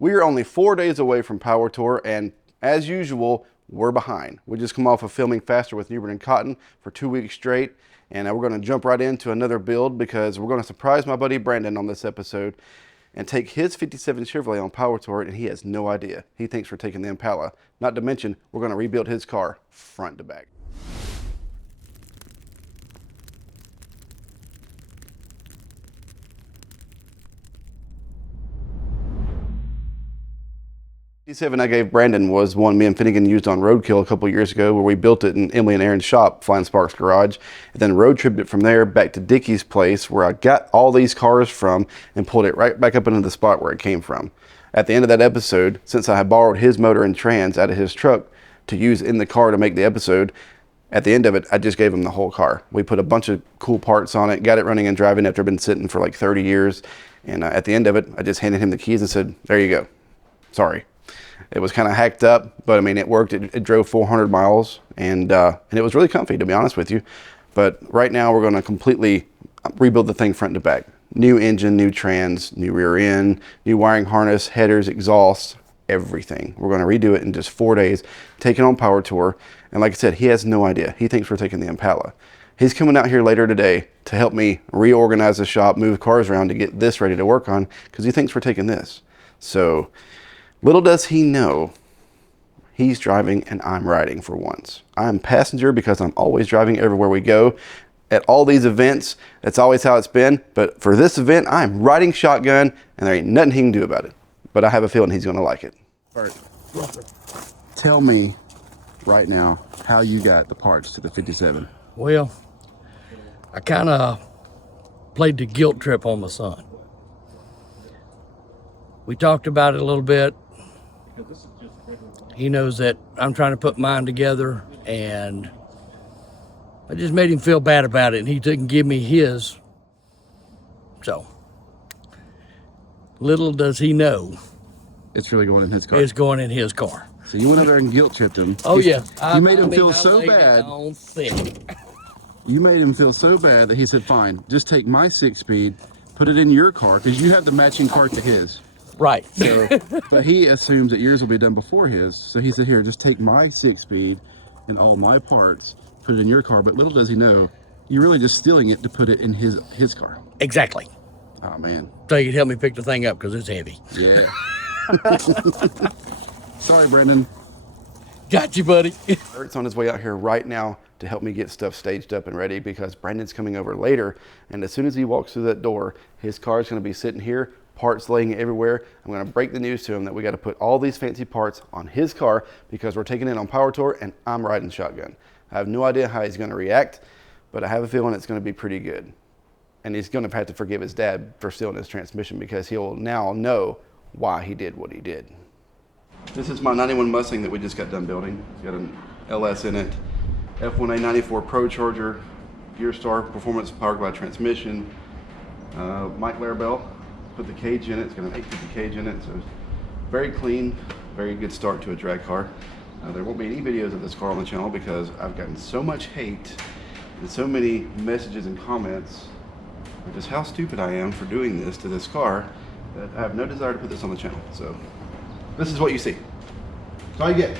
We are only 4 days away from Power Tour, and as usual, we're behind. We just come off of filming Faster with Newbern and Cotton for 2 weeks straight, and we're going to jump right into another build because we're going to surprise my buddy Brandon on this episode and take his 57 Chevrolet on Power Tour, and he has no idea. He thinks we're taking the Impala. Not to mention, we're going to rebuild his car front to back. The 57 I gave Brandon was one me and Finnegan used on Roadkill a couple years ago, where we built it in Emily and Aaron's shop, Flying Sparks Garage, and then road tripped it from there back to Dickie's place, where I got all these cars from and pulled it right back up into the spot where it came from. At the end of that episode, since I had borrowed his motor and trans out of his truck to use in the car to make the episode, at the end of it, I just gave him the whole car. We put a bunch of cool parts on it, got it running and driving after it's been sitting for like 30 years, and at the end of it, I just handed him the keys and said, there you go. Sorry. It was kind of hacked up, but I mean, it worked. It drove 400 miles, and it was really comfy, to be honest with you. But right now, we're going to completely rebuild the thing front to back. New engine, new trans, new rear end, new wiring harness, headers, exhaust, everything. We're going to redo it in just 4 days, take it on Power Tour. And like I said, he has no idea. He thinks we're taking the Impala. He's coming out here later today to help me reorganize the shop, move cars around to get this ready to work on, because he thinks we're taking this. So little does he know, he's driving and I'm riding for once. I'm passenger because I'm always driving everywhere we go. At all these events, that's always how it's been. But for this event, I'm riding shotgun and there ain't nothing he can do about it. But I have a feeling he's gonna like it. Bert, tell me right now how you got the parts to the 57. Well, I kind of played the guilt trip on my son. We talked about it a little bit. He knows that I'm trying to put mine together, and I just made him feel bad about it, and he didn't give me his. So, little does he know, It's really going in his car. it's going in his car. So you went over there and guilt tripped him. Oh, yeah. You made him I mean, feel I so laid it bad. on thick. You made him feel so bad that he said, fine, just take my 6-speed, put it in your car, because you have the matching car to his. Right. So, but he assumes that yours will be done before his. So he said, here, just take my 6-speed and all my parts, put it in your car. But little does he know, you're really just stealing it to put it in his car. Exactly. Oh, man. So you can help me pick the thing up because it's heavy. Yeah. Sorry, Brendan. Got you, buddy. Bert's on his way out here right now to help me get stuff staged up and ready, because Brandon's coming over later. And as soon as he walks through that door, his car is going to be sitting here, parts laying everywhere. I'm going to break the news to him that we got to put all these fancy parts on his car because we're taking it on Power Tour and I'm riding shotgun. I have no idea how he's going to react, but I have a feeling it's going to be pretty good. And he's going to have to forgive his dad for stealing his transmission, because he'll now know why he did what he did. This is my 91 Mustang that we just got done building. It's got an LS in it, F1A 94 Pro Charger, Gear Star Performance powered by transmission, Mike Larabelle. Put the cage in it. It's got an 850 cage in it, so it's very clean, very good start to a drag car. There won't be any videos of this car on the channel because I've gotten so much hate and so many messages and comments of just how stupid I am for doing this to this car that I have no desire to put this on the channel. So this is what you see. That's all you get.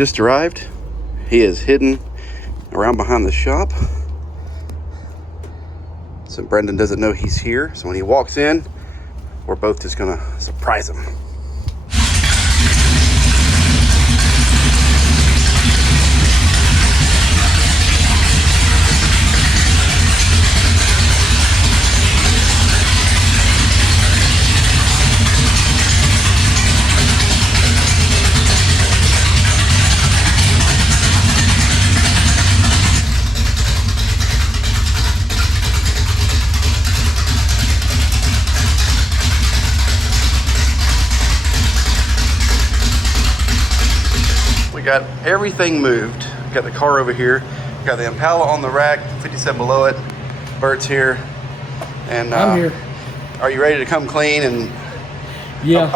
just arrived. He is hidden around behind the shop. So Brendan doesn't know he's here. So when he walks in, we're both just gonna surprise him. We got everything moved. Got the car over here. Got the Impala on the rack, 57 below it. Bert's here. And I'm here. Are you ready to come clean and Yeah.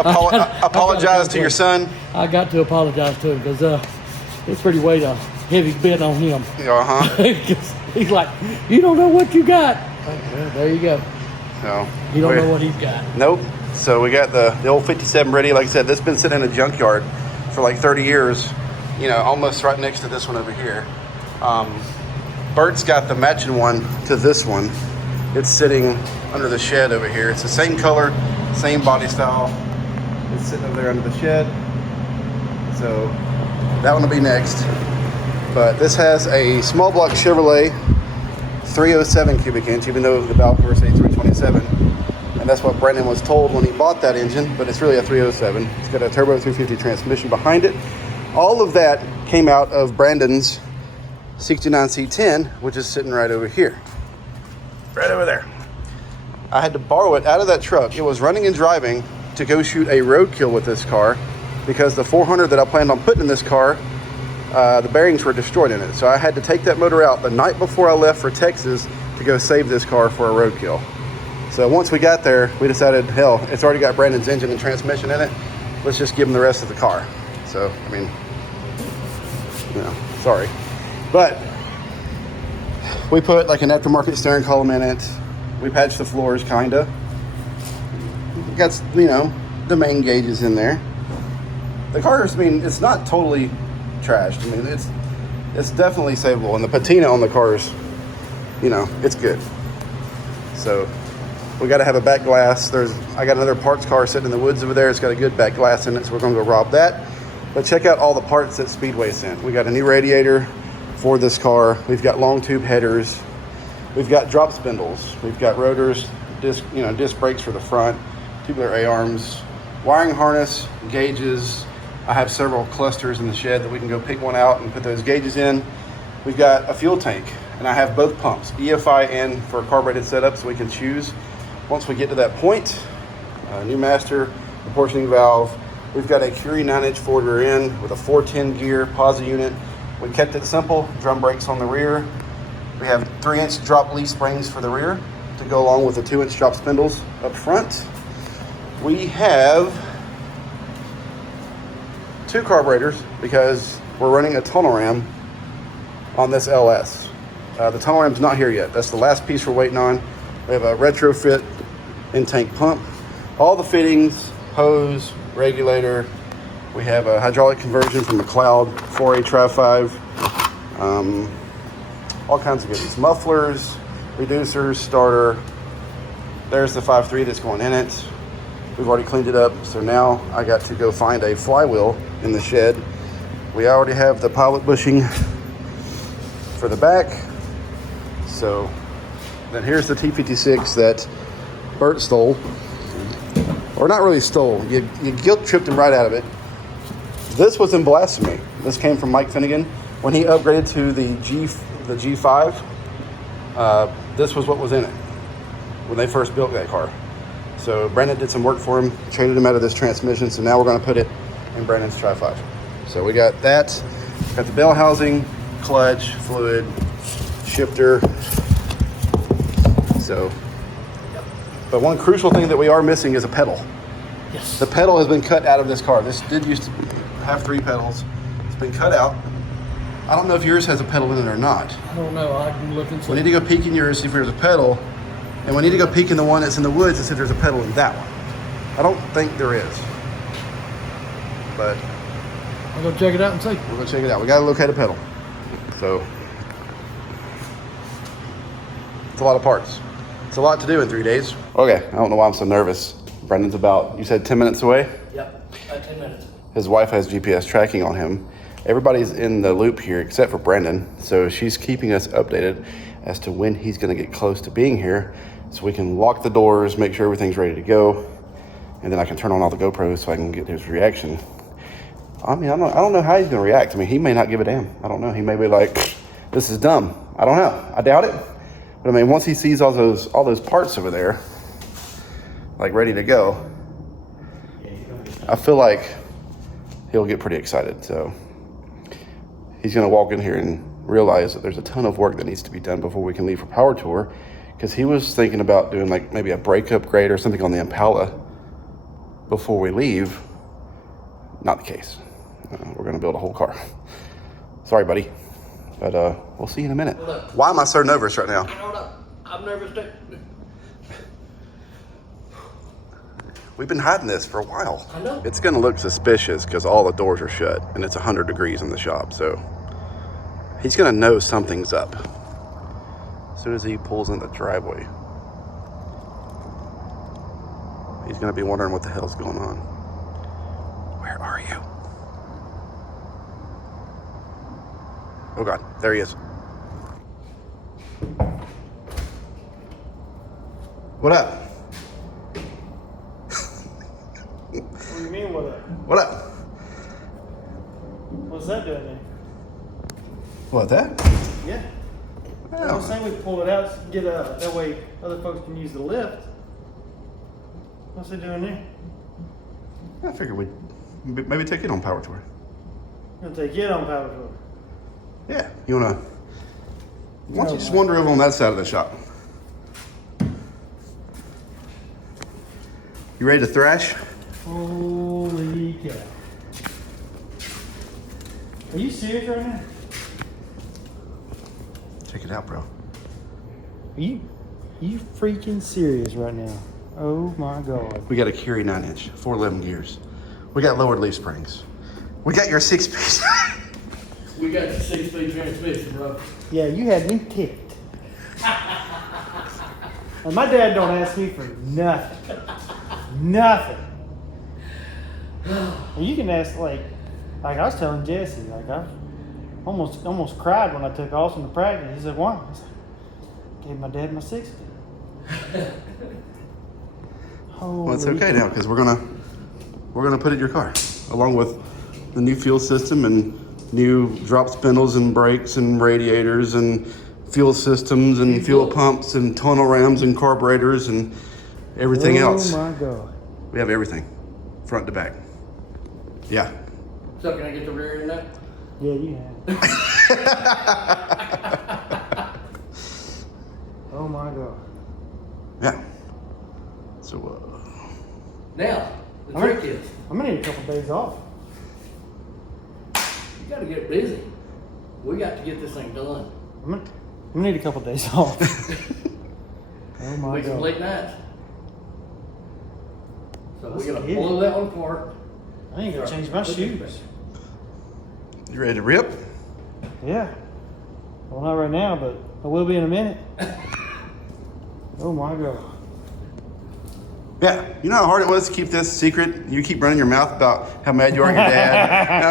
apologize to your son? I got to apologize to him because it's pretty weight a heavy bit on him. He's like, you don't know what you got. Well, there you go. So You don't know what he's got. Nope. So we got the old 57 ready. Like I said, this has been sitting in a junkyard for like 30 years. You know, almost right next to this one over here. Bert's got the matching one to this one. It's sitting under the shed over here. It's the same color, same body style. It's sitting over there under the shed. So that one will be next. But this has a small block Chevrolet 307 cubic inch, even though the valve covers say 327. And that's what Brendan was told when he bought that engine, but it's really a 307. It's got a turbo 350 transmission behind it. All of that came out of Brandon's 69 C10, which is sitting right over here. Right over there. I had to borrow it out of that truck. It was running and driving to go shoot a roadkill with this car because the 400 that I planned on putting in this car, the bearings were destroyed in it. So I had to take that motor out the night before I left for Texas to go save this car for a roadkill. So once we got there, we decided, hell, it's already got Brandon's engine and transmission in it. Let's just give him the rest of the car. So, I mean, sorry. But we put like an aftermarket steering column in it. We patched the floors, kinda. Got, the main gauges in there. The car's, it's not totally trashed. It's definitely savable. And the patina on the car's, it's good. So we got to have a back glass. I got another parts car sitting in the woods over there. It's got a good back glass in it, so we're going to go rob that. But check out all the parts that Speedway sent. We got a new radiator for this car. We've got long tube headers. We've got drop spindles. We've got rotors, disc brakes for the front, tubular A-arms, wiring harness, gauges. I have several clusters in the shed that we can go pick one out and put those gauges in. We've got a fuel tank, and I have both pumps, EFI and for a carbureted setup, so we can choose. Once we get to that point, new master, apportioning valve. We've got a Curie 9-inch forward rear end with a 410 gear posi unit. We kept it simple, drum brakes on the rear. We have 3-inch drop leaf springs for the rear to go along with the 2-inch drop spindles up front. We have 2 carburetors because we're running a tunnel ram on this LS. The tunnel ram's not here yet. That's the last piece we're waiting on. We have a retrofit in-tank pump. All the fittings, hose, regulator. We have a hydraulic conversion from McLeod 4A Tri 5. All kinds of goodies. Mufflers, reducers, starter. There's the 5.3 that's going in it. We've already cleaned it up, so now I got to go find a flywheel in the shed. We already have the pilot bushing for the back. So then here's the T56 that Bert stole. Or not really stole, you guilt tripped him right out of it. This was in blasphemy. This came from Mike Finnegan. When he upgraded to the G5, this was what was in it when they first built that car. So Brandon did some work for him, traded him out of this transmission, so now we're gonna put it in Brandon's Tri 5. So we got that, got the bell housing, clutch, fluid, shifter. So, but one crucial thing that we are missing is a pedal. Yes. The pedal has been cut out of this car. This did used to have 3 pedals. It's been cut out. I don't know if yours has a pedal in it or not. I don't know. I can look and see. We need to go peek in yours, see if there's a pedal. And we need to go peek in the one that's in the woods and see if there's a pedal in that one. I don't think there is. But I'll go check it out and see. We're gonna check it out. We gotta locate a pedal. So it's a lot of parts. It's a lot to do in 3 days. Okay, I don't know why I'm so nervous. Brendan's about, you said 10 minutes away? Yep, about 10 minutes. His wife has GPS tracking on him. Everybody's in the loop here except for Brendan. So she's keeping us updated as to when he's gonna get close to being here so we can lock the doors, make sure everything's ready to go. And then I can turn on all the GoPros so I can get his reaction. I mean, I don't know how he's gonna react. I mean, he may not give a damn. I don't know. He may be like, this is dumb. I don't know. I doubt it. But I mean, once he sees all those parts over there, like ready to go, I feel like he'll get pretty excited. So he's gonna walk in here and realize that there's a ton of work that needs to be done before we can leave for power tour, because he was thinking about doing like maybe a brake upgrade or something on the Impala before we leave. Not the case. We're gonna build a whole car. Sorry, buddy, but we'll see you in a minute. Why am I so nervous right now? I don't know. I'm nervous too. We've been hiding this for a while. I know. It's gonna look suspicious because all the doors are shut and it's 100 degrees in the shop, so he's gonna know something's up as soon as he pulls in the driveway. He's gonna be wondering what the hell's going on. Where are you? Oh God, there he is. What up? What do you mean, what up? What up? What's that doing there? What, that? Yeah. I was saying we pull it out, get that way other folks can use the lift. What's it doing there? I figured we'd maybe take it on power tour. Gonna take it on power tour. Yeah, you wanna? Why don't you just wander over on that side of the shop? You ready to thrash? Holy cow. Are you serious right now? Check it out, bro. Are you freaking serious right now? Oh my God. We got a Curie 9-inch, 411 gears. We got lowered leaf springs. We got your 6-piece. We got the 6-speed transmission, bro. Yeah, you had me ticked. And my dad don't ask me for nothing. Nothing. And you can ask like I was telling Jesse, like I almost cried when I took Austin to practice. He said, "Why?" I said, "Gave my dad my 60." Well, it's okay now because we're gonna put it in your car along with the new fuel system and new drop spindles and brakes and radiators and fuel systems and fuel pumps and tunnel rams and carburetors and everything else. Oh my God. We have everything, front to back. Yeah. So can I get the rear end up? Yeah, you have. Oh my God. Yeah. So, Now, the trick is, I'm gonna need a couple days off. you gotta get busy. We got to get this thing done. I'm gonna need a couple days off. Oh my Make some God. late nights. So Let's we're gonna get it. blow that one apart. I ain't gonna change my shoes. you ready to rip? Yeah. Well, not right now, but I will be in a minute. Oh my God. Yeah. You know how hard it was to keep this secret? You keep running your mouth about how mad you are at your dad.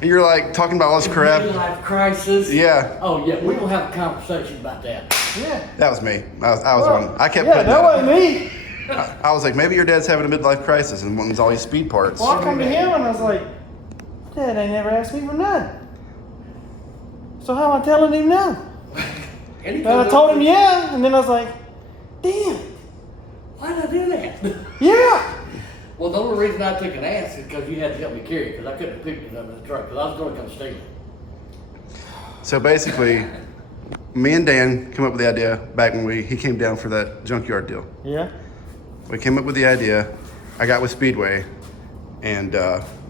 And you're like talking about all this crap. Midlife crisis. Yeah. Oh yeah, we will have a conversation about that. Yeah. That was me. I was one. I kept Yeah, putting that that. wasn't me. I was like, maybe your dad's having a midlife crisis and wants all these speed parts. Well, I come to him and I was like, Dad ain't never asked me for nothing. So how am I telling him no? And I told him yeah, and then I was like, damn. Why did I do that? Yeah. Well, the only reason I took an ass is because you had to help me carry it, because I couldn't have picked it up in the truck, because I was going to come steal it. So basically, me and Dan came up with the idea back when he came down for that junkyard deal. Yeah. We came up with the idea. I got with Speedway and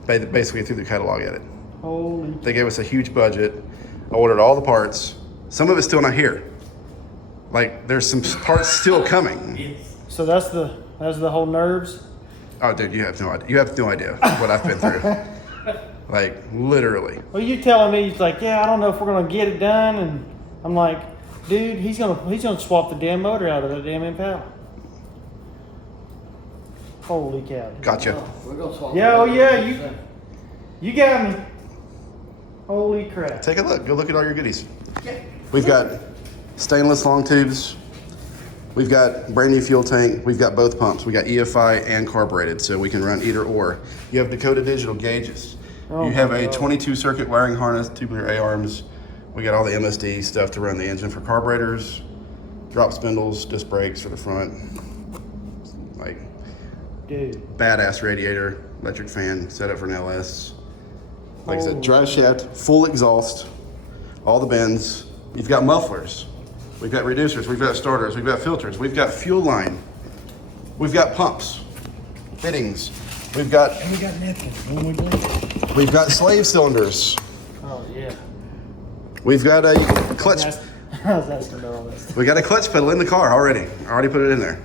basically threw the catalog at it. Holy. They gave us a huge budget. I ordered all the parts. Some of it's still not here. Like there's some parts still coming. So that's the whole nerves. Oh, dude, you have no idea. You have no idea what I've been through. Like, literally. Well, you telling me, he's like, yeah, I don't know if we're going to get it done. And I'm like, dude, he's gonna swap the damn motor out of that damn Impala. Holy cow. Gotcha. We're gonna swap. Yeah, oh yeah, you got me. Holy crap. Take a look. Go look at all your goodies. We've got stainless long tubes. We've got brand new fuel tank. We've got both pumps. We got EFI and carbureted, so we can run either or. You have Dakota digital gauges. Oh You have my a God. 22 circuit wiring harness, tubular A-arms. We got all the MSD stuff to run the engine for carburetors, drop spindles, disc brakes for the front. Like, Dude. badass radiator, electric fan, set up for an LS. Like I said, Holy drive shaft, full exhaust, all the bends. You've got mufflers. We've got reducers. We've got starters. We've got filters. We've got fuel line. We've got pumps, fittings. We've got And we got napkins when we leave. we've got slave cylinders. Oh yeah. We've got a clutch. I was asking about all this. We got a clutch pedal in the car already. I already put it in there.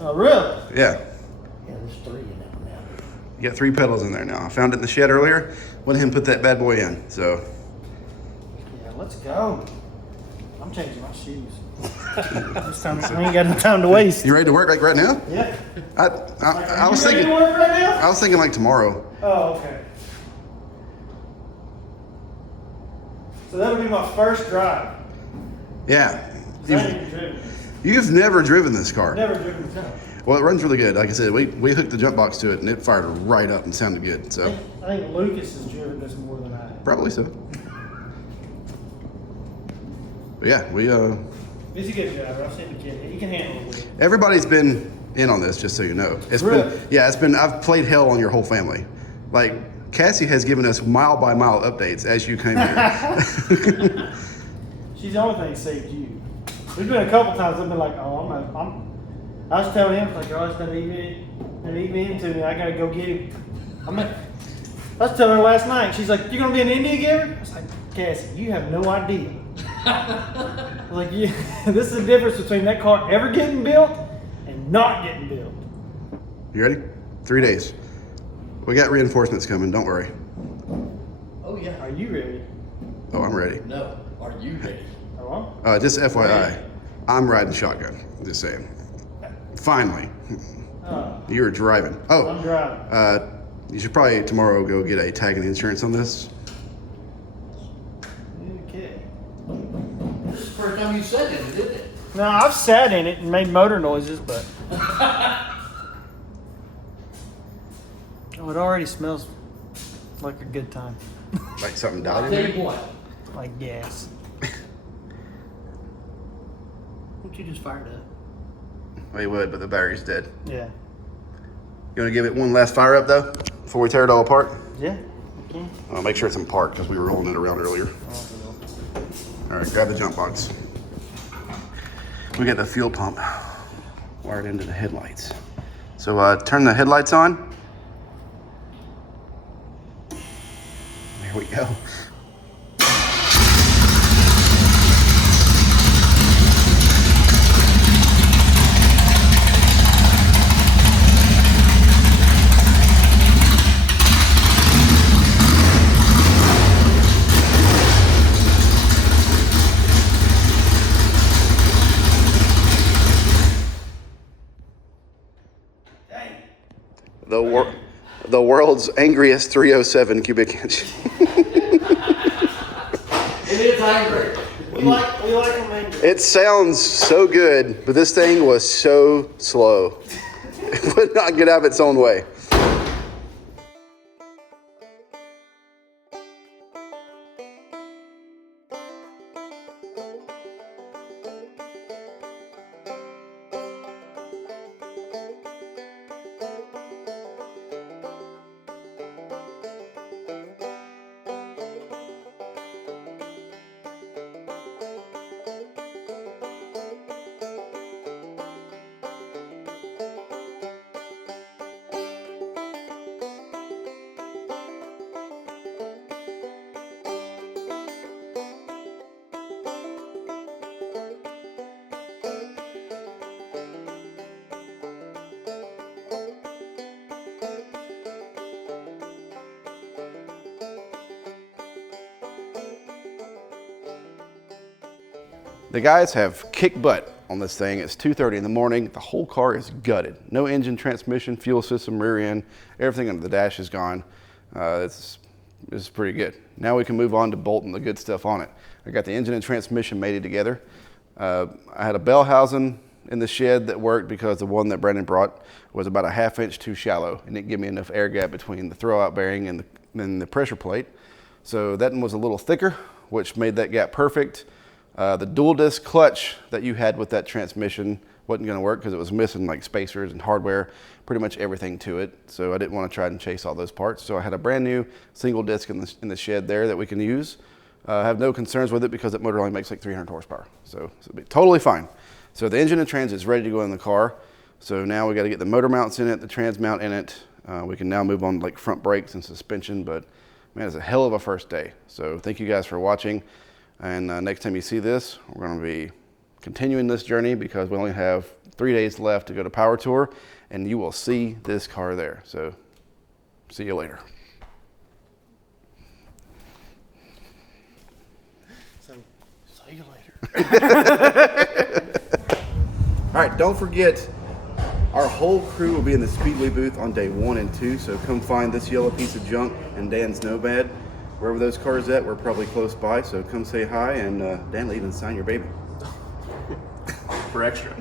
Oh really? Yeah, Yeah, there's 3 in there now. you got 3 pedals in there now. I found it in the shed earlier. Went ahead and put that bad boy in. So Yeah, let's go. I'm changing my shoes. This time, I ain't got no time to waste. you ready to work like right now? Yeah. I was You ready thinking. to work right now? I was thinking like tomorrow. Oh, okay. So that'll be my first drive. Yeah. 'Cause I ain't even driven. You've never driven this car. Never driven the car. Well, it runs really good. Like I said, we hooked the jump box to it and it fired right up and sounded good. So I think Lucas has driven this more than I have. probably so. But yeah, He's a good driver. I've seen the kid. He can handle it. everybody's been in on this, just so you know. It's Really? been I've played hell on your whole family. Like Cassie has given us mile by mile updates as you came here. She's the only thing that saved you. There's been a couple times I've been like, oh, I was telling him, like, oh, it's done eat me into me. I gotta go get him. I was telling her last night. She's like, "You gonna be an India giver?" I was like, "Cassie, you have no idea." I was like, "Yeah, this is the difference between that car ever getting built and not getting built." You ready? 3 days. We got reinforcements coming. Don't worry. Oh yeah. Are you ready? Oh, I'm ready. No. Are you ready? Hello? Just FYI, I'm riding shotgun. Just saying. Finally, Oh, you were driving. I'm Oh, driving. you should probably tomorrow go get a tag and insurance on this. Okay. This is the first time you said it, didn't it? No, I've sat in it and made motor noises, but oh, it already smells like a good time, Like something I'll died in tell there. you what. like gas. What you just fired up? Well, you would, but the battery's dead. Yeah. You want to give it one last fire up though, before we tear it all apart? Yeah. Okay. I'll make sure it's in park because we were rolling it around earlier. All right, grab the jump box. We got the fuel pump wired into the headlights. So turn the headlights on. There we go. The world's angriest 307 cubic inch. It is angry. We like them angry. It sounds so good, but this thing was so slow. It would not get out of its own way. The guys have kicked butt on this thing. It's 2:30 in the morning. The whole car is gutted. No engine, transmission, fuel system, rear end, everything under the dash is gone. It's pretty good. Now we can move on to bolting the good stuff on it. I got the engine and transmission mated together. I had a bell housing in the shed that worked because the one that Brandon brought was about a 1/2 inch too shallow and didn't give me enough air gap between the throwout bearing and the pressure plate. So that one was a little thicker, which made that gap perfect. The dual disc clutch that you had with that transmission wasn't going to work because it was missing like spacers and hardware, pretty much everything to it. So I didn't want to try and chase all those parts. So I had a brand new single disc in the shed there that we can use. I have no concerns with it because that motor only makes like 300 horsepower. So it'll be totally fine. So the engine and trans is ready to go in the car. So now we got to get the motor mounts in it, the trans mount in it. We can now move on to like front brakes and suspension, but man, it's a hell of a first day. So thank you guys for watching. And next time you see this, we're going to be continuing this journey because we only have 3 days left to go to Power Tour, and you will see this car there. So see you later. See you later. All right, don't forget, our whole crew will be in the Speedway booth on day 1 and 2, so come find this yellow piece of junk and Dan's Nomad. Wherever those cars at, we're probably close by, so come say hi, and Dan will even sign your baby. For extra.